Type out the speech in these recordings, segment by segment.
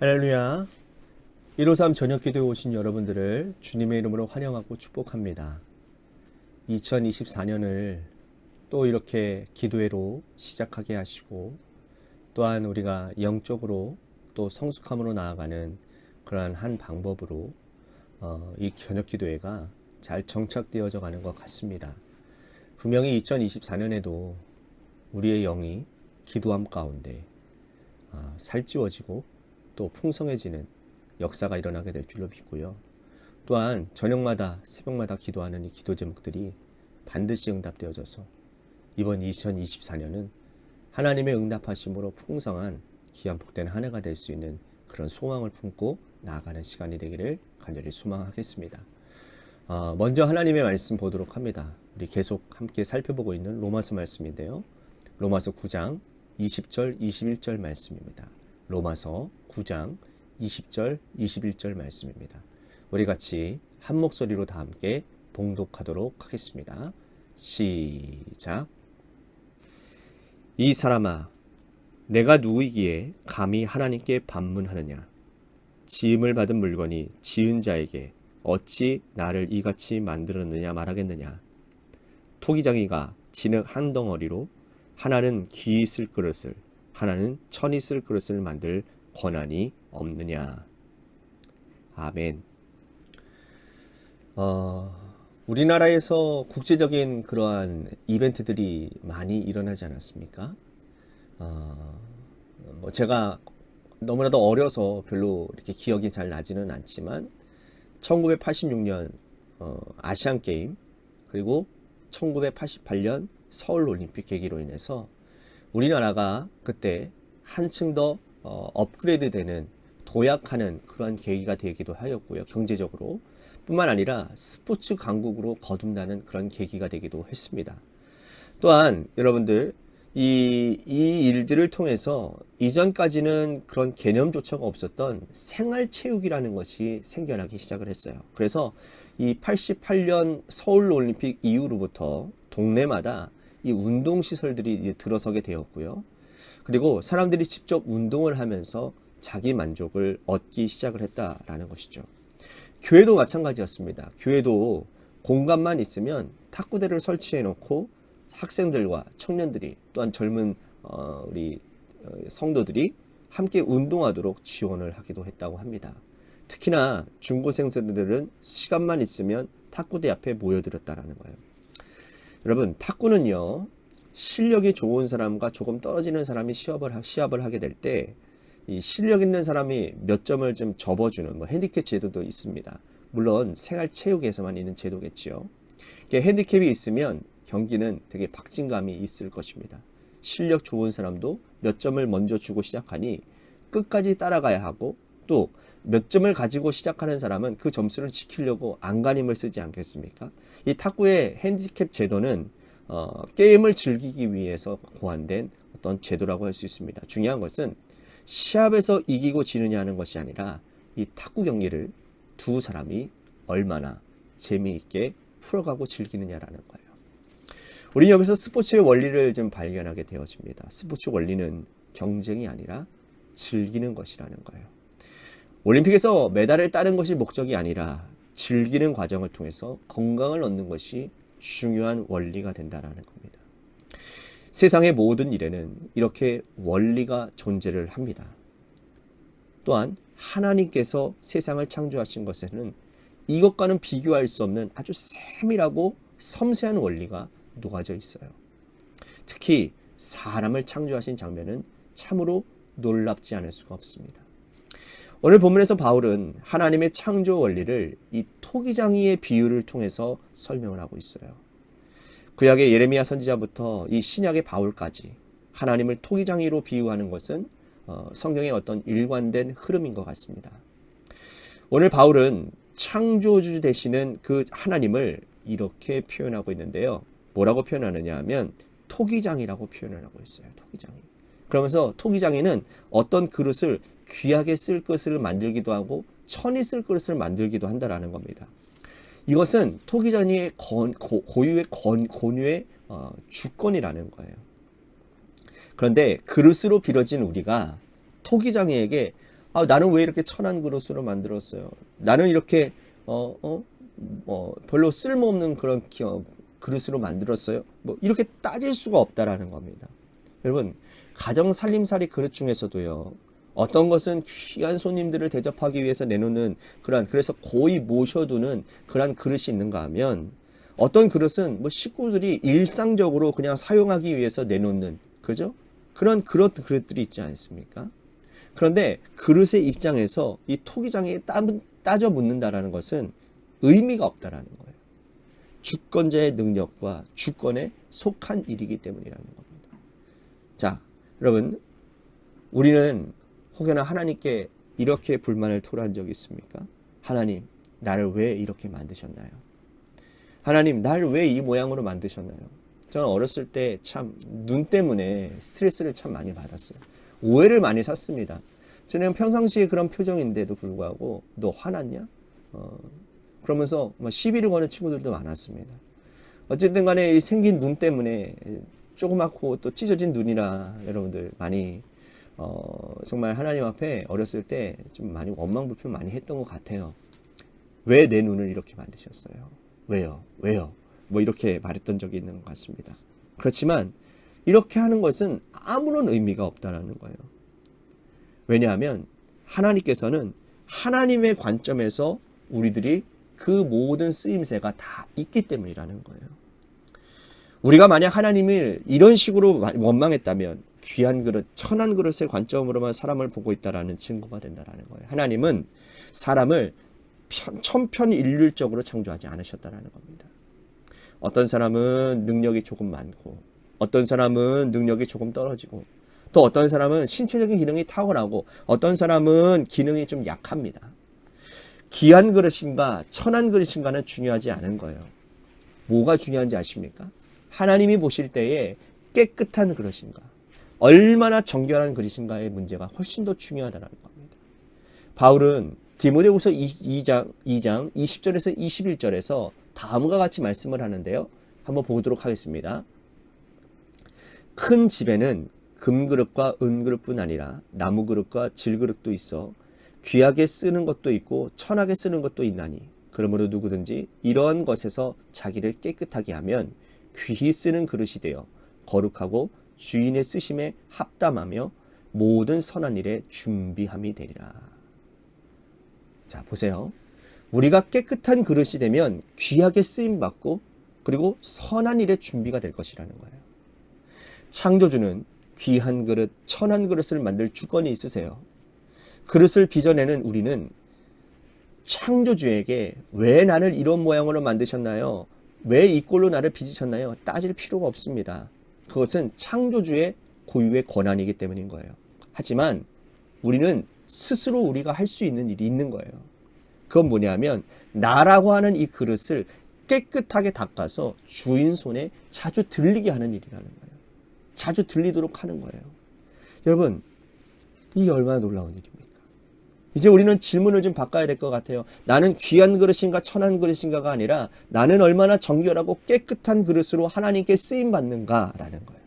할렐루야. 153 저녁기도에 오신 여러분들을 주님의 이름으로 환영하고 축복합니다. 2024년을 또 이렇게 기도회로 시작하게 하시고, 또한 우리가 영적으로 또 성숙함으로 나아가는 그러한 한 방법으로 이 저녁기도회가 잘 정착되어져 가는 것 같습니다. 분명히 2024년에도 우리의 영이 기도함 가운데 살찌워지고 또 풍성해지는 역사가 일어나게 될 줄로 믿고요. 또한 저녁마다 새벽마다 기도하는 이 기도 제목들이 반드시 응답되어져서 이번 2024년은 하나님의 응답하심으로 풍성한 귀한 복된 한 해가 될 수 있는 그런 소망을 품고 나아가는 시간이 되기를 간절히 소망하겠습니다. 먼저 하나님의 말씀 보도록 합니다. 우리 계속 함께 살펴보고 있는 로마서 말씀인데요. 로마서 9장 20절 21절 말씀입니다. 로마서 9장 20절 21절 말씀입니다. 우리 같이 한 목소리로 다 함께 봉독하도록 하겠습니다. 시작. 이 사람아, 내가 누구이기에 감히 하나님께 반문하느냐? 지음을 받은 물건이 지은 자에게 어찌 나를 이같이 만들었느냐 말하겠느냐? 토기장이가 진흙 한 덩어리로 하나는 귀 있을 그릇을, 하나는 천 있을 그릇을 만들 권한이 없느냐. 아멘. 우리나라에서 국제적인 그러한 이벤트들이 많이 일어나지 않았습니까? 제가 너무나도 어려서 별로 이렇게 기억이 잘 나지는 않지만 1986년 아시안 게임, 그리고 1988년 서울 올림픽 계기로 인해서 우리나라가 그때 한층 더 업그레이드 되는, 도약하는 그런 계기가 되기도 하였고요. 경제적으로 뿐만 아니라 스포츠 강국으로 거듭나는 그런 계기가 되기도 했습니다. 또한 여러분들 이 일들을 통해서 이전까지는 그런 개념조차가 없었던 생활체육이라는 것이 생겨나기 시작을 했어요. 그래서 이 88년 서울 올림픽 이후로부터 동네마다 이 운동시설들이 들어서게 되었고요. 그리고 사람들이 직접 운동을 하면서 자기 만족을 얻기 시작을 했다라는 것이죠. 교회도 마찬가지였습니다. 교회도 공간만 있으면 탁구대를 설치해 놓고 학생들과 청년들이, 또한 젊은 우리 성도들이 함께 운동하도록 지원을 하기도 했다고 합니다. 특히나 중고생들은 시간만 있으면 탁구대 앞에 모여들었다라는 거예요. 여러분, 탁구는요, 실력이 좋은 사람과 조금 떨어지는 사람이 시합을 하게 될 때 이 실력 있는 사람이 몇 점을 좀 접어주는 핸디캡 제도도 있습니다. 물론 생활체육에서만 있는 제도겠지요. 핸디캡이 있으면 경기는 되게 박진감이 있을 것입니다. 실력 좋은 사람도 몇 점을 먼저 주고 시작하니 끝까지 따라가야 하고, 또 몇 점을 가지고 시작하는 사람은 그 점수를 지키려고 안간힘을 쓰지 않겠습니까? 이 탁구의 핸디캡 제도는 게임을 즐기기 위해서 고안된 어떤 제도라고 할 수 있습니다. 중요한 것은 시합에서 이기고 지느냐 하는 것이 아니라 이 탁구 경기를 두 사람이 얼마나 재미있게 풀어가고 즐기느냐라는 거예요. 우리 여기서 스포츠의 원리를 좀 발견하게 되어집니다. 스포츠 원리는 경쟁이 아니라 즐기는 것이라는 거예요. 올림픽에서 메달을 따는 것이 목적이 아니라 즐기는 과정을 통해서 건강을 얻는 것이 중요한 원리가 된다는 겁니다. 세상의 모든 일에는 이렇게 원리가 존재를 합니다. 또한 하나님께서 세상을 창조하신 것에는 이것과는 비교할 수 없는 아주 세밀하고 섬세한 원리가 녹아져 있어요. 특히 사람을 창조하신 장면은 참으로 놀랍지 않을 수가 없습니다. 오늘 본문에서 바울은 하나님의 창조 원리를 이 토기장이의 비유를 통해서 설명을 하고 있어요. 구약의 예레미야 선지자부터 이 신약의 바울까지 하나님을 토기장이로 비유하는 것은 성경의 어떤 일관된 흐름인 것 같습니다. 오늘 바울은 창조주 되시는 그 하나님을 이렇게 표현하고 있는데요. 뭐라고 표현하느냐 하면 토기장이라고 표현을 하고 있어요. 토기장이. 그러면서 토기장이는 어떤 그릇을 귀하게 쓸 것을 만들기도 하고 천이 쓸 것을 만들기도 한다라는 겁니다. 이것은 토기장이의 고유의 권유의 주권이라는 거예요. 그런데 그릇으로 빌어진 우리가 토기장이에게 나는 왜 이렇게 천한 그릇으로 만들었어요? 나는 이렇게 별로 쓸모없는 그런 그릇으로 만들었어요? 뭐 이렇게 따질 수가 없다라는 겁니다. 여러분, 가정 살림살이 그릇 중에서도요, 어떤 것은 귀한 손님들을 대접하기 위해서 내놓는 그래서 고이 모셔두는 그러한 그릇이 있는가 하면, 어떤 그릇은 뭐 식구들이 일상적으로 그냥 사용하기 위해서 내놓는, 그죠? 그런 그릇들이 있지 않습니까? 그런데 그릇의 입장에서 이 토기장에 따져 묻는다라는 것은 의미가 없다라는 거예요. 주권자의 능력과 주권에 속한 일이기 때문이라는 겁니다. 자, 여러분, 우리는 혹여나 하나님께 이렇게 불만을 토로한 적이 있습니까? 하나님, 나를 왜 이렇게 만드셨나요? 하나님, 나를 왜 이 모양으로 만드셨나요? 저는 어렸을 때 참 눈 때문에 스트레스를 참 많이 받았어요. 오해를 많이 샀습니다. 저는 평상시에 그런 표정인데도 불구하고 너 화났냐? 그러면서 시비를 거는 친구들도 많았습니다. 어쨌든 간에 이 생긴 눈 때문에 조그맣고 또 찢어진 눈이라 여러분들 많이 정말 하나님 앞에 어렸을 때 좀 많이 원망불평 많이 했던 것 같아요. 왜 내 눈을 이렇게 만드셨어요? 왜요? 왜요? 뭐 이렇게 말했던 적이 있는 것 같습니다. 그렇지만 이렇게 하는 것은 아무런 의미가 없다는 거예요. 왜냐하면 하나님께서는 하나님의 관점에서 우리들이 그 모든 쓰임새가 다 있기 때문이라는 거예요. 우리가 만약 하나님을 이런 식으로 원망했다면 귀한 그릇, 천한 그릇의 관점으로만 사람을 보고 있다라는 증거가 된다는 거예요. 하나님은 사람을 천편일률적으로 창조하지 않으셨다는 겁니다. 어떤 사람은 능력이 조금 많고, 어떤 사람은 능력이 조금 떨어지고, 또 어떤 사람은 신체적인 기능이 탁월하고, 어떤 사람은 기능이 좀 약합니다. 귀한 그릇인가 천한 그릇인가는 중요하지 않은 거예요. 뭐가 중요한지 아십니까? 하나님이 보실 때에 깨끗한 그릇인가, 얼마나 정결한 그릇인가의 문제가 훨씬 더 중요하다는 겁니다. 바울은 디모데후서 2장 20절에서 21절에서 다음과 같이 말씀을 하는데요. 한번 보도록 하겠습니다. 큰 집에는 금그릇과 은그릇뿐 아니라 나무그릇과 질그릇도 있어 귀하게 쓰는 것도 있고 천하게 쓰는 것도 있나니, 그러므로 누구든지 이러한 것에서 자기를 깨끗하게 하면 귀히 쓰는 그릇이 되어 거룩하고 주인의 쓰심에 합담하며 모든 선한 일에 준비함이 되리라. 자, 보세요. 우리가 깨끗한 그릇이 되면 귀하게 쓰임받고 그리고 선한 일에 준비가 될 것이라는 거예요. 창조주는 귀한 그릇, 천한 그릇을 만들 주권이 있으세요. 그릇을 빚어내는 우리는 창조주에게 왜 나를 이런 모양으로 만드셨나요? 왜 이 꼴로 나를 빚으셨나요? 따질 필요가 없습니다. 그것은 창조주의 고유의 권한이기 때문인 거예요. 하지만 우리는 스스로 우리가 할 수 있는 일이 있는 거예요. 그건 뭐냐면 나라고 하는 이 그릇을 깨끗하게 닦아서 주인 손에 자주 들리게 하는 일이라는 거예요. 자주 들리도록 하는 거예요. 여러분, 이게 얼마나 놀라운 일입니까? 이제 우리는 질문을 좀 바꿔야 될 것 같아요. 나는 귀한 그릇인가 천한 그릇인가가 아니라 나는 얼마나 정결하고 깨끗한 그릇으로 하나님께 쓰임받는가라는 거예요.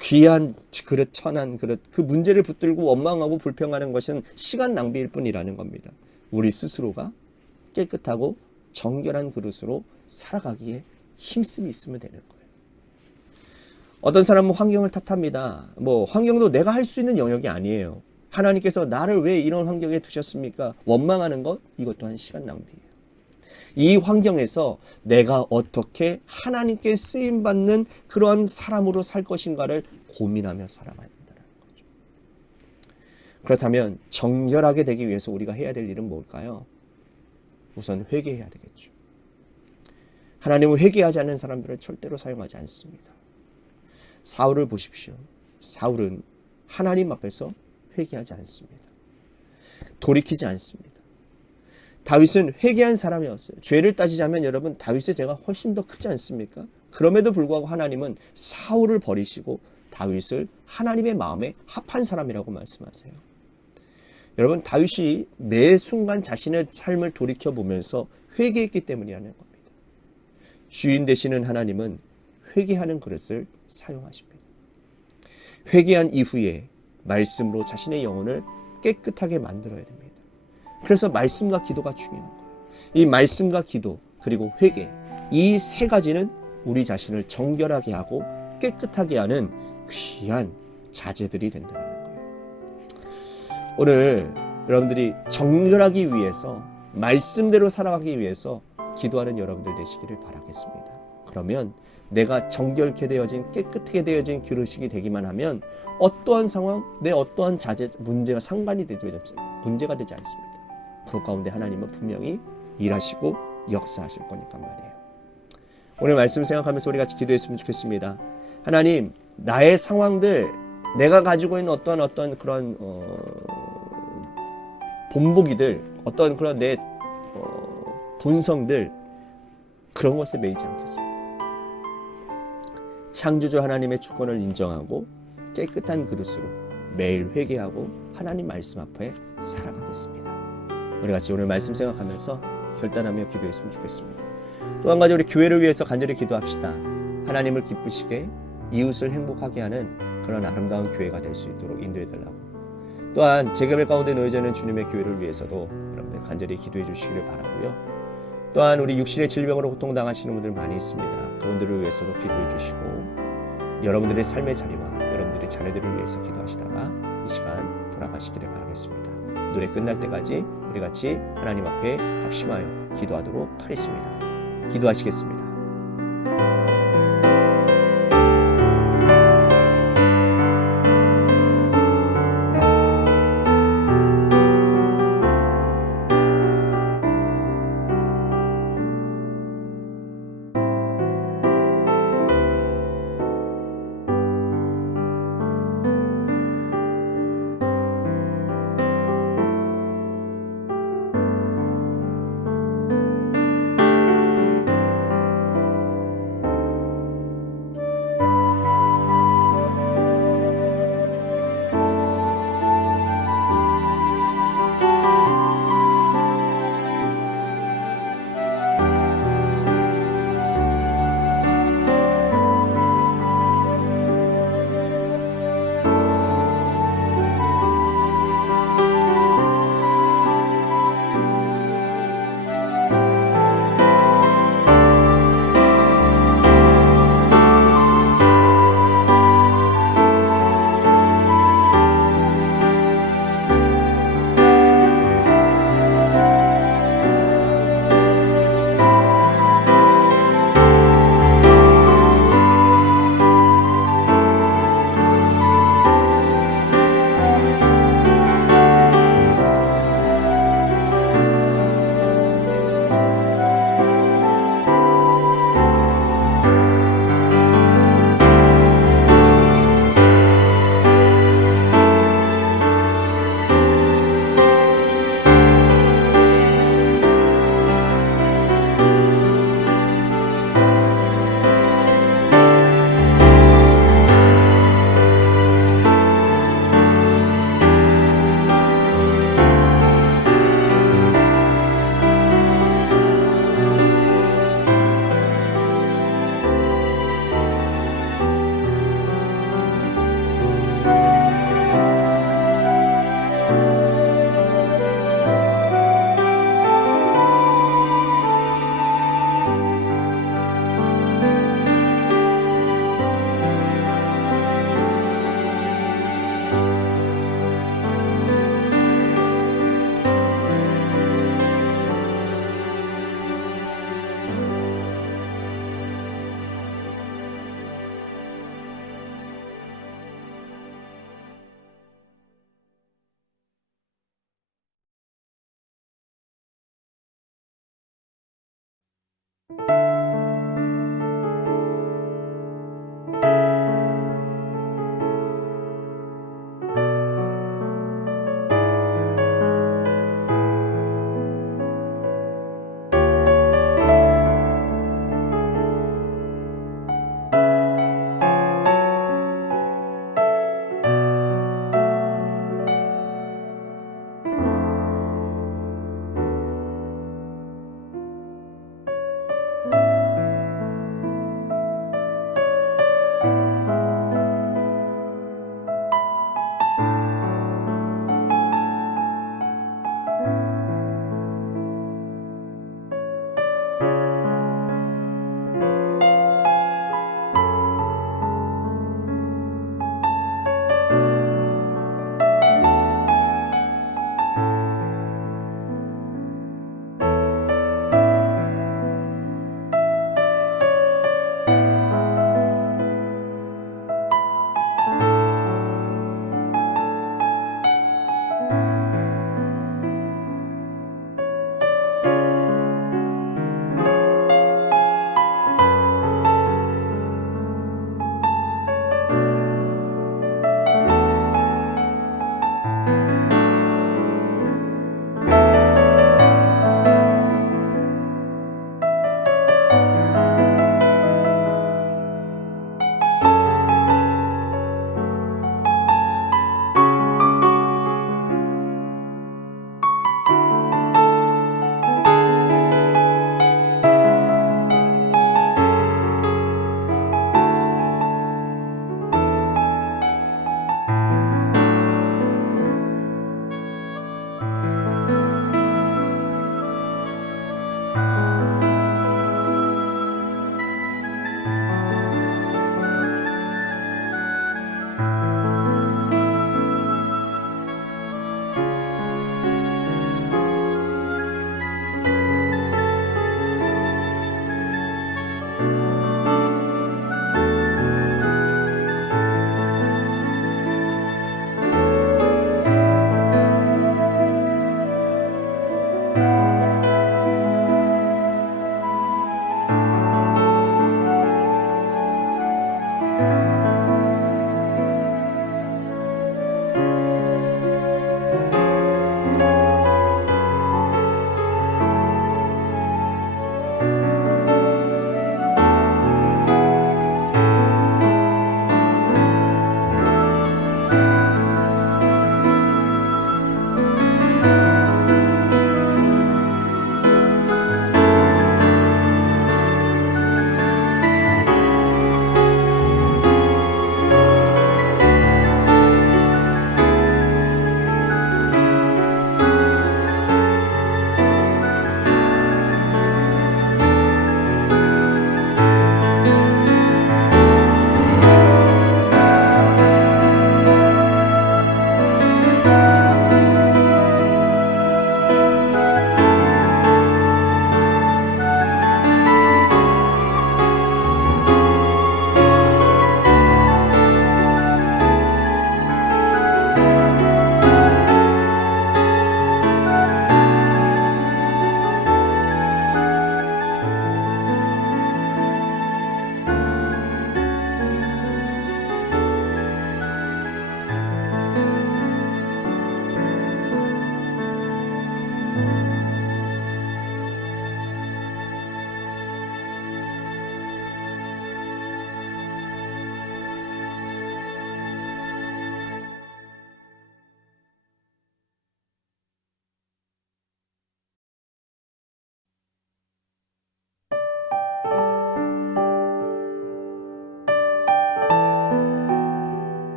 귀한 그릇, 천한 그릇, 그 문제를 붙들고 원망하고 불평하는 것은 시간 낭비일 뿐이라는 겁니다. 우리 스스로가 깨끗하고 정결한 그릇으로 살아가기에 힘씀이 있으면 되는 거예요. 어떤 사람은 환경을 탓합니다. 환경도 내가 할 수 있는 영역이 아니에요. 하나님께서 나를 왜 이런 환경에 두셨습니까? 원망하는 것, 이것 또한 시간 낭비예요. 이 환경에서 내가 어떻게 하나님께 쓰임받는 그런 사람으로 살 것인가를 고민하며 살아가야 된다는 거죠. 그렇다면 정결하게 되기 위해서 우리가 해야 될 일은 뭘까요? 우선 회개해야 되겠죠. 하나님은 회개하지 않는 사람들을 절대로 사용하지 않습니다. 사울을 보십시오. 사울은 하나님 앞에서 회개하지 않습니다. 돌이키지 않습니다. 다윗은 회개한 사람이었어요. 죄를 따지자면 여러분, 다윗의 죄가 훨씬 더 크지 않습니까? 그럼에도 불구하고 하나님은 사울을 버리시고 다윗을 하나님의 마음에 합한 사람이라고 말씀하세요. 여러분, 다윗이 매 순간 자신의 삶을 돌이켜보면서 회개했기 때문이라는 겁니다. 주인 되시는 하나님은 회개하는 그릇을 사용하십니다. 회개한 이후에 말씀으로 자신의 영혼을 깨끗하게 만들어야 됩니다. 그래서 말씀과 기도가 중요한 거예요. 이 말씀과 기도 그리고 회개, 이 세 가지는 우리 자신을 정결하게 하고 깨끗하게 하는 귀한 자재들이 된다는 거예요. 오늘 여러분들이 정결하기 위해서, 말씀대로 살아가기 위해서 기도하는 여러분들 되시기를 바라겠습니다. 그러면 내가 정결케 되어진, 깨끗하게 되어진 그릇이 되기만 하면 어떠한 상황, 내 어떠한 자재, 문제가 문제가 되지 않습니다. 그 가운데 하나님은 분명히 일하시고 역사하실 거니까 말이에요. 오늘 말씀 생각하면서 우리 같이 기도했으면 좋겠습니다. 하나님, 나의 상황들, 내가 가지고 있는 어떤 그런 본보기들, 어떤 그런 내 본성들, 그런 것에 매이지 않겠습니다. 창조주 하나님의 주권을 인정하고 깨끗한 그릇으로 매일 회개하고 하나님 말씀 앞에 살아가겠습니다. 우리 같이 오늘 말씀 생각하면서 결단하며 기도했으면 좋겠습니다. 또 한 가지 우리 교회를 위해서 간절히 기도합시다. 하나님을 기쁘시게 이웃을 행복하게 하는 그런 아름다운 교회가 될 수 있도록 인도해달라고. 또한 재개발 가운데 놓여져 있는 주님의 교회를 위해서도 여러분들 간절히 기도해 주시기를 바라고요. 또한 우리 육신의 질병으로 고통당하시는 분들 많이 있습니다. 그분들을 위해서도 기도해 주시고, 여러분들의 삶의 자리와 여러분들의 자녀들을 위해서 기도하시다가 이 시간 돌아가시기를 바라겠습니다. 노래 끝날 때까지 우리 같이 하나님 앞에 합심하여 기도하도록 하겠습니다. 기도하시겠습니다.